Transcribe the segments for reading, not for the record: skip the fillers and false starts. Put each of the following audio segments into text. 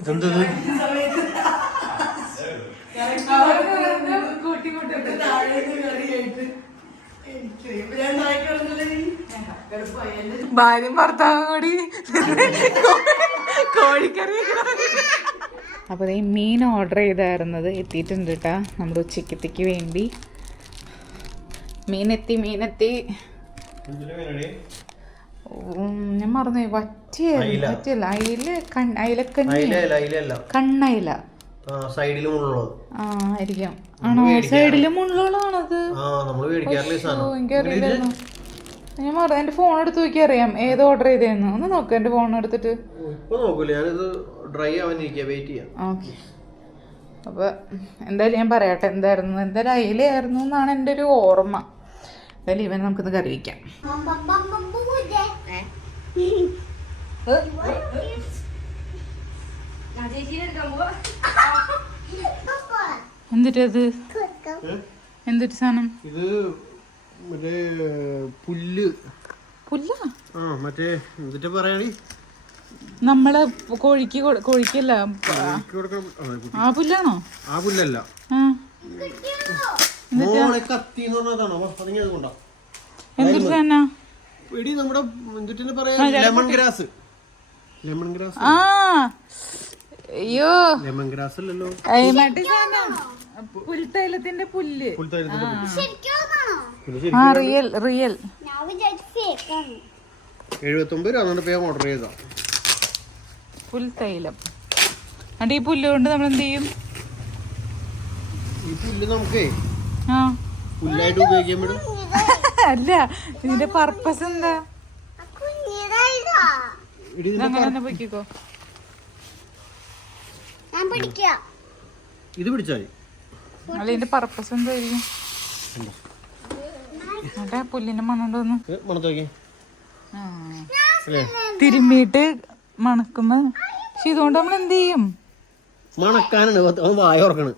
ഇതെന്തത്? ഭാര്യയും ഭർത്താവും കൂടി കോഴിക്കറി. അപ്പോൾ ഈ മീൻ ഓർഡർ ചെയ്തായിരുന്നത് എത്തിയിട്ടുണ്ട് കേട്ടാ, നമ്മുടെ ഉച്ചക്കത്തേക്ക് വേണ്ടി. മീനെത്തി. ഞാൻ മറന്നു, വറ്റിയല്ല, കണ്ണയില ആയിരിക്കാം. ആണോ? സൈഡില് മുള്ളുകളാണത്. എനിക്കറിയില്ലല്ലോ. ഞാൻ മറന്നു. എന്റെ ഫോൺ എടുത്ത് നോക്കി അറിയാം ഏത് ഓർഡർ ചെയ്തേന്ന്. ഒന്ന് നോക്കാം എന്റെ ഫോൺ എടുത്തിട്ട്. ഓക്കെ, അപ്പൊ എന്തായാലും ഞാൻ പറയട്ടെ എന്തായിരുന്നു. എന്തായാലും അയിലായിരുന്നു എന്നാണ് എൻ്റെ ഒരു ഓർമ്മ. എന്തായാലും ഇവനെ നമുക്കിന്ന് കറി വയ്ക്കാം. എന്തിട്ടത്? എന്തിട്ട് സാധനം? ഇത് മറ്റേ പുല്ല്. പുല്ലാ? മറ്റേ എന്നിട്ട് പറയാണി നമ്മള് കോഴിക്കല്ല. ആ പുല്ലാണോ? ആ പുല്ലല്ല, കത്തി എന്ന് പറഞ്ഞതാണോ? എന്തിട്ട് തന്നെ നമ്മുടെ ലെമൺ ഗ്രാസ്. അയ്യോ, ലെമൺ ഗ്രാസ് അല്ലല്ലോ, പുൽത്തൈലത്തിന്റെ പുല്ല്. റിയൽ 79 രൂപ ഓർഡർ ചെയ്താ പുൽത്തൈലം. ഈ പുല്ല് കൊണ്ട് നമ്മൾ എന്ത് ചെയ്യും? ഈ പുല്ല് നമുക്കേ പുല്ലായിട്ട് ഉപയോഗിക്കാൻ പറ്റും. അല്ല, ഇതിന്റെ പർപ്പസ് എന്താ? അങ്ങനെ പൊയ്ക്കോ. ഇത് പിടിച്ചാൽ അല്ല, ഇതിന്റെ പർപ്പസ് എന്തായിരിക്കും? അതെ, പുല്ലിന്റെ മണുണ്ടോന്ന് തിരുമ്മിയിട്ട് മണക്കുമ്പോ. പക്ഷെ ഇതുകൊണ്ട് നമ്മൾ എന്ത് ചെയ്യും? മണക്കാനാണ് വായ ഉറക്കണ്.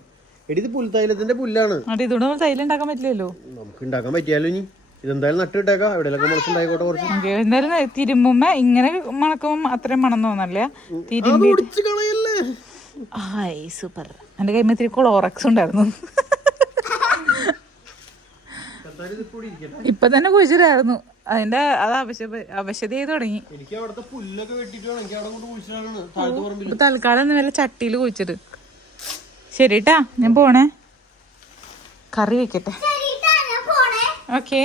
ഇത് പുൽത്തൈലത്തിന്റെ പുല്ലാണ്. അത് ഇതുകൊണ്ട് നമ്മൾ തൈലം ഉണ്ടാക്കാൻ പറ്റില്ലല്ലോ. നമുക്ക് ഉണ്ടാക്കാൻ പറ്റിയാലോ. ഇനി ഇതെന്തായാലും നട്ടിട്ടേക്കാം, എവിടെയൊക്കെ മുളച്ചുണ്ടായിക്കോട്ടെ. കുറച്ച് എന്തായാലും തിരുമ്പുമ്പോ ഇങ്ങനെ മണക്കുമ്പോ അത്രയും മണം തോന്നല്ലേ. തിരുമ്പി സൂപ്പർ. എന്റെ കൈമ ഇത്തിരി ക്ലോറക്സ് ഉണ്ടായിരുന്നു. ഇപ്പൊ തന്നെ കുഴിച്ചിട്ടായിരുന്നു. അതിന്റെ അത് അവശതയായി തുടങ്ങി. തൽക്കാലം ഒന്ന് വല്ല ചട്ടിയിൽ കുഴിച്ചിട്ട്. ശരിട്ടാ, ഞാൻ പോണേ, കറി വെക്കട്ടെ. ഓക്കെ,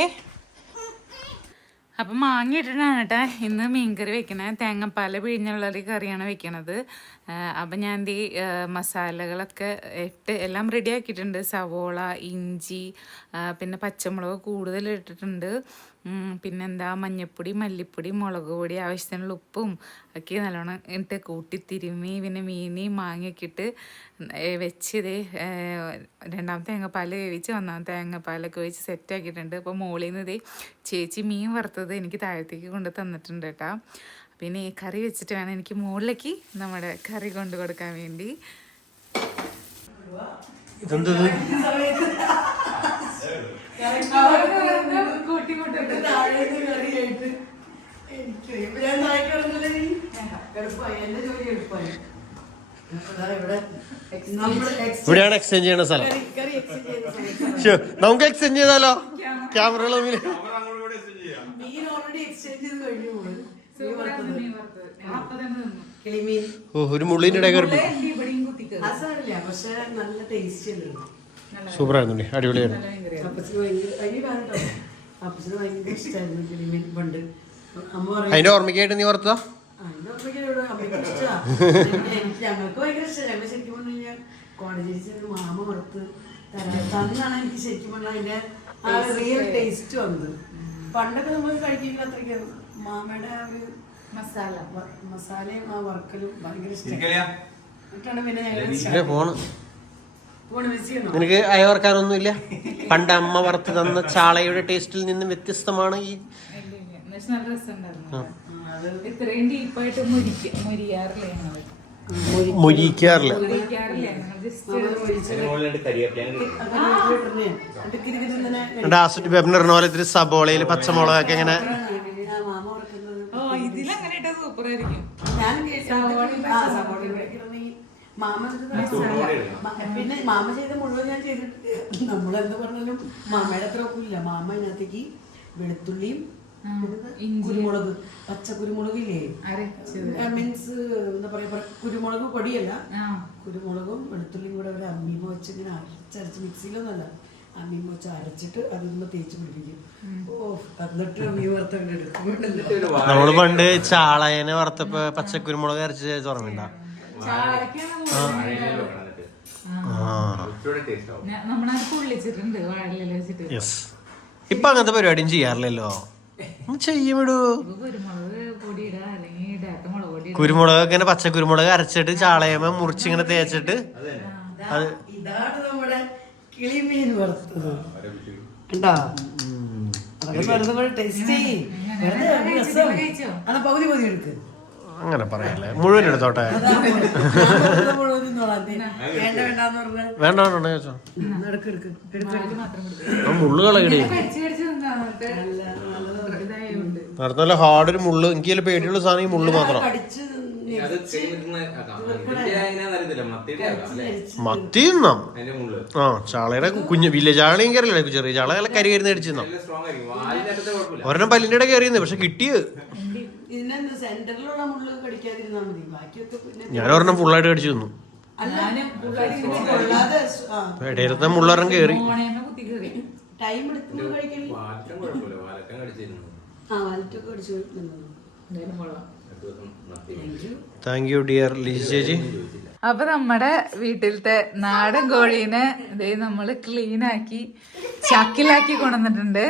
അപ്പം മാങ്ങ ഇട്ടിട്ടാണ് കേട്ടാ ഇന്ന് മീൻകറി വെക്കണേ. തേങ്ങാപ്പാൽ പിഴിഞ്ഞുള്ളൊരു കറിയാണ് വെക്കണത്. അപ്പം ഞാൻ ഈ മസാലകളൊക്കെ ഇട്ട് എല്ലാം റെഡി ആക്കിയിട്ടുണ്ട്. സവോള, ഇഞ്ചി, പിന്നെ പച്ചമുളക് കൂടുതൽ ഇട്ടിട്ടുണ്ട്. പിന്നെന്താ, മഞ്ഞൾപ്പൊടി, മല്ലിപ്പൊടി, മുളക് പൊടി, ആവശ്യത്തിനുള്ള ഉപ്പും ഒക്കെ നല്ലോണം ഇട്ട് കൂട്ടി തിരുമ്മി, പിന്നെ മീനെയും മാങ്ങയൊക്കെ ഇട്ട് വെച്ച് ഇത് രണ്ടാമത്തെ തേങ്ങാപ്പാൽ വേവിച്ച് ഒന്നാമത്തെ തേങ്ങാപ്പാലൊക്കെ ഒഴിച്ച് സെറ്റാക്കിയിട്ടുണ്ട്. അപ്പോൾ മുകളിൽ നിന്ന് ഇതേ ചേച്ചി മീൻ വറുത്തത് എനിക്ക് താഴത്തേക്ക് കൊണ്ട് തന്നിട്ടുണ്ട് കേട്ടോ. പിന്നെ ഈ കറി വെച്ചിട്ട് വേണം എനിക്ക് മുകളിലേക്ക് നമ്മുടെ കറി കൊണ്ട് കൊടുക്കാൻ വേണ്ടി. ഇവിടെയാണ് എക്സ്ചേഞ്ച് ചെയ്യണ സ്ഥലം. നമുക്ക് എക്സ്ചേഞ്ച് ചെയ്താലോ? ക്യാമറകൾ തമ്മിൽ ഒരു മുള്ളിന്റെ ഇടയിൽ സൂപ്പർ ആയിരുന്നു, അടിപൊളിയായിരുന്നു. അതിന്റെ ഓർമ്മയ്ക്കായിട്ട് നീ ഓർത്താ? ഞങ്ങൾക്ക് ഭയങ്കര ഇഷ്ടം. ഞങ്ങൾ ശരിക്കും പറഞ്ഞു കഴിഞ്ഞാൽ കോടതി മാമ വറുത്ത് തന്നാണ് എനിക്ക് ശരിക്കും പറഞ്ഞാൽ അതിന്റെ ആ റിയൽ ടേസ്റ്റ് വന്നത്. പണ്ടൊക്കെ നമ്മൾ കഴിക്കുന്ന അത്രയ്ക്ക് മാമയുടെ ആ ഒരു മസാലയും ആ വറുക്കലും ഭയങ്കര ഇഷ്ടമാണ്. പിന്നെ ഞങ്ങൾ നിനക്ക് അയവർക്കാനൊന്നുമില്ല? പണ്ട് അമ്മ വറുത്ത് തന്ന ചാളയുടെ ടേസ്റ്റിൽ നിന്ന് വ്യത്യസ്തമാണ് ഈ. മുരിക്കാറില്ല. ആസിഡ് പെപ്പറിന് പറഞ്ഞ പോലെ ഇത്തിരി സബോളയിൽ പച്ചമുളകൊക്കെ ഇങ്ങനെ സൂപ്പർ ആയിരിക്കും. ഞാൻ പിന്നെ മാമ ചെയ്ത മുഴുവൻ ഞാൻ ചെയ്തിട്ട് നമ്മളെന്ത് പറഞ്ഞാലും മാമയുടെ അത്ര ഒക്കില്ല. മാമ അതിനകത്തേക്ക് വെളുത്തുള്ളിയും കുരുമുളക്, പച്ച കുരുമുളകില്ലേ, മീൻസ് എന്താ പറയാ, കുരുമുളക് പൊടിയല്ല, കുരുമുളകും വെളുത്തുള്ളിയും കൂടെ ഒരു അമ്മീമ വെച്ച് ഇങ്ങനെ അരച്ചരച്ച്, മിക്സിയിലൊന്നല്ല, അമ്മീമ വെച്ച് അരച്ചിട്ട് അതിന് തേച്ച് പിടിപ്പിക്കും. ഓ, എന്നിട്ട് അമ്മീ വറുത്തങ്ങനെ എടുക്കും. നമ്മള് പണ്ട് ചാളയനെ വറുത്തപ്പോ പച്ചക്കുരുമുളക് അരച്ച് തുറന്നിണ്ട. ഇപ്പൊ അങ്ങനത്തെ പരിപാടിയും ചെയ്യാറില്ലല്ലോ. ചെയ്യമിടൂ. കുരുമുളക് ഇങ്ങനെ പച്ചക്കുരുമുളക് അരച്ചിട്ട് ചാളയമ്മ മുറിച്ചിങ്ങനെ തേച്ചിട്ട് അത് ഇതാണ് നമ്മുടെ കിളിമീൻ വറുത്തത്. ഉണ്ടോ? ടേസ്റ്റ് പകുതി പകുതി എടുക്ക്. അങ്ങനെ പറയല്ലേ, മുഴുവൻ എടുത്തോട്ടെ. വേണ്ട ചോദിച്ചോ, മുള്ളുകളെ നടത്തല്ല ഹാർഡ് ഒരു മുള്ളു. എനിക്ക് പേടിയുള്ള സാധനം ഈ മുള്ളു മാത്രം. മത്തി തിന്നാം. ആ, ചാളയുടെ കുഞ്ഞ് വലിയ ചാളയും കയറില്ലേ, ചെറിയ ചാള കരി കയറി അടിച്ചു തിന്നാം. ഒരെണ്ണം പല്ലിന്റെ ഇടയിൽ കയറിയുന്നത്, പക്ഷെ കിട്ടിയത് ഞാൻ ഒരെണ്ണം ഫുള്ളായിട്ട് കടിച്ചു തിന്നു. ഇടയിലത്തെ മുള്ളൊരെണ്ണം കയറി. താങ്ക് യു ഡിയർ ലിജി ചേച്ചി. അപ്പൊ നമ്മുടെ വീട്ടിലത്തെ നാടൻ കോഴീനെ നമ്മള് ക്ലീൻ ആക്കി ചക്കിലാക്കി കൊണ്ടുവന്നിട്ടുണ്ട്.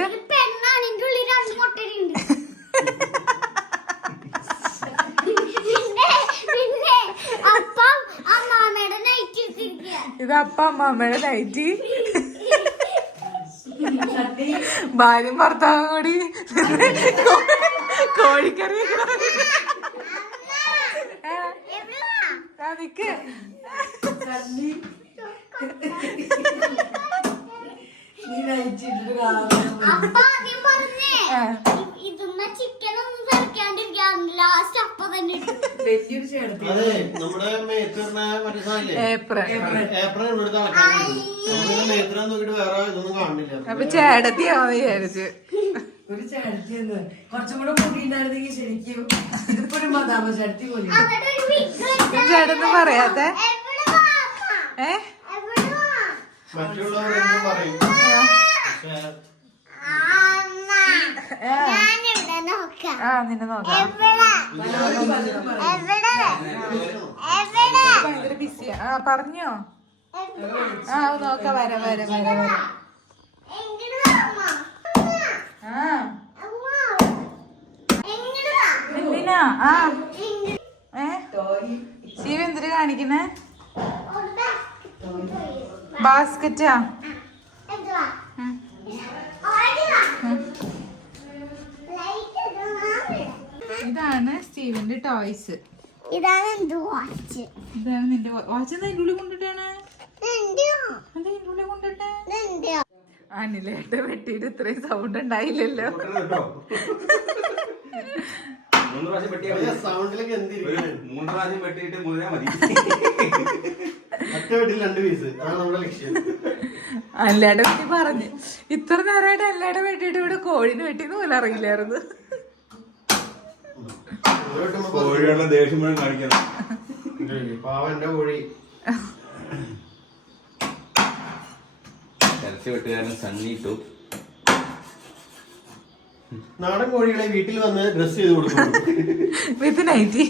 ഇത് അപ്പ അമ്മാമ്മയുടെ നൈറ്റി. ഭാര്യയും ഭർത്താവും കൂടി കോഴിക്കറി നിക്ക്. അപ്പൊ ചേട്ടത്തിയാന്ന് വിചാരിച്ചു. ഒരു ചേട്ടത്തി കുറച്ചും കൂടെ കൂട്ടിണ്ടായിരുന്നെങ്കിൽ ശരിക്കും ഇതിപ്പോഴും ചേട്ടത്തി പോലെ. ചേട്ടന്ന് പറയാത്ത നിന്നെ നോക്കാം. ഭയങ്കര ബിസിയാ. പറഞ്ഞോ? നോക്കാം. വരാം. എന്തിനാ? ശിവ എന്തിനു കാണിക്കുന്നേ? ബാസ്കറ്റാ? ഇതാണ് സ്റ്റീവിന്റെ ടോയ്സ്. ഇതാണ് എന്റെ വാച്ച്. ഇതാണ് നിന്റെ വാച്ച്. എന്താ ഇതിന്റെ ഉള്ളിൽ കൊണ്ടിട്ടാണ്? അനിലേട്ട് വെട്ടിയിട്ട് ഇത്രയും സൗണ്ട് ഉണ്ടായില്ലല്ലോ. അല്ലാടെ വെട്ടി പറഞ്ഞു. ഇത്ര നേരമായിട്ട് അല്ലാടെ വെട്ടിയിട്ട് ഇവിടെ കോഴിന് വെട്ടിന്ന് പോലും അറിയില്ലായിരുന്നു. നാടൻ കോഴികളെ വീട്ടിൽ വന്ന് ഡ്രസ് ചെയ്ത് കൊടുക്കും. വിത്ത് നൈറ്റി.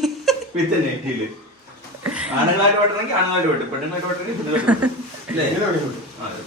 ആണുങ്ങളായിട്ട് വെട്ടണമെങ്കിൽ ആണുങ്ങളായിട്ട് വെട്ടും, പെണ്ണുങ്ങളായിട്ട് വെട്ടണമെങ്കിൽ പെണ്ണുങ്ങളായിട്ട് വെട്ടും.